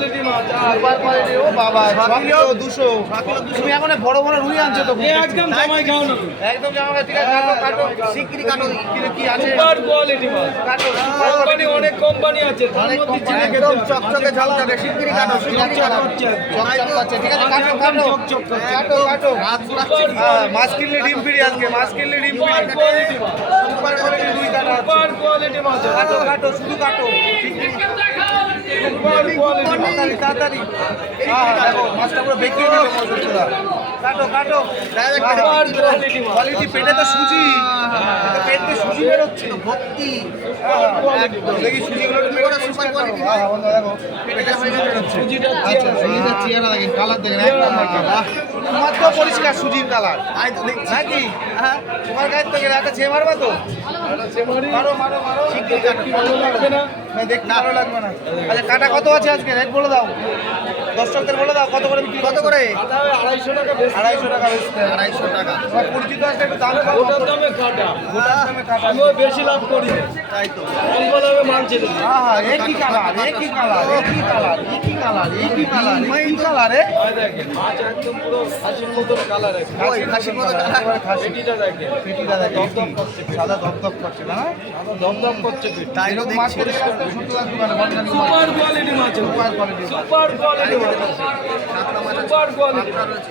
Quality মাছ super quality. ও বাবা 6 kilo 200। তুমি এখন বড় বড় রুই আনছো তো? একদম জামাই খাও না একদম জামা। ঠিক আছে, কাটো কাটো শিগগিরই কাটো। কি আছে? সুপার কোয়ালিটি মাছ। কাটো কোম্পানি অনেক কোম্পানি আছে, তার মধ্যে চিনে খেতে একদম হবে। চকচকে ঝলঝলে শিগগিরই কাটো। চকচক করছে। ঠিক আছে, কাটো কাটো কাটো কাটো। মাছ কিনলে ডিম ফ্রি আজকে, মাছ কিনলে ডিম ফ্রি। সুপার কোয়ালিটি মাছ। সুপার কোয়ালিটি রুই কাটা আছে। সুপার কোয়ালিটি মাছ। কাটো কাটো শুধু কাটো শিগগিরই। সুপার কোয়ালিটি মাছ। তাড়াতাড়ি তাড়াতাড়ি। হ্যাঁ দেখো মাছটা পুরো বেঁকিয়ে দিল মজুরদার। কাটো কাটো। সুপার কোয়ালিটি মাছ। কোয়ালিটি। পেটে তো সুজি, এটা পেট দিয়ে সুজি বেরোচ্ছে ভর্তি। দেখি সুজিগুলো একটু বেরোচ্ছে। Super quality. হ্যাঁ বন্ধু দেখো পেটে সুজি বেরোচ্ছে। সুজিটা আচ্ছা সুজিটা চেহারা দেখেন, কালার দেখেন একদম মাত্র পরিষ্কার সুজির কালার নাকি? হ্যাঁ তোমার গায়ের তো গেলে একটা ছেয়ে মারবা তো? মারো মারো মারো। শিগগিরই কাটো। ভালো লাগবে না? না দেখতে ভালো লাগবে না। আচ্ছা কাটা কত আছে আজকে? রেট বলে দাও, দর্শকদের বলে দাও কত করে বিক্রি। কত করে? কাটা হবে 250 টাকা বেশি। 250 টাকা বেচতে। 250 টাকা। তোমার পরিচিত আছে একটু দাম কম। ওটার দামে কাটা। গোটার দামে কাটা। আমিও বেশি লাভ করি না। তাই তো। অল্প দামে মাল ছেড়ে দিই। হ্যাঁ একই কালার একই কালার একই কালার একই কালার একই কালার একই কালারে। ভাই দেখেন মাছ একদম পুরো খাসির মতন কালার আছে। খাসির মতো কালার। খাসি পেটিটা দেখেন। পেটিটা দেখো দপদপ করছে। সাদা দপদপ করছে না? সাদা দমদম করছে পেট। তাই তো মাছ করে আসতে শুনতে লাগবে মানে বলজানি মাছ। সুপার কোয়ালিটি মাছ। Super quality. সুপার কোয়ালিটি মাছ। Super quality.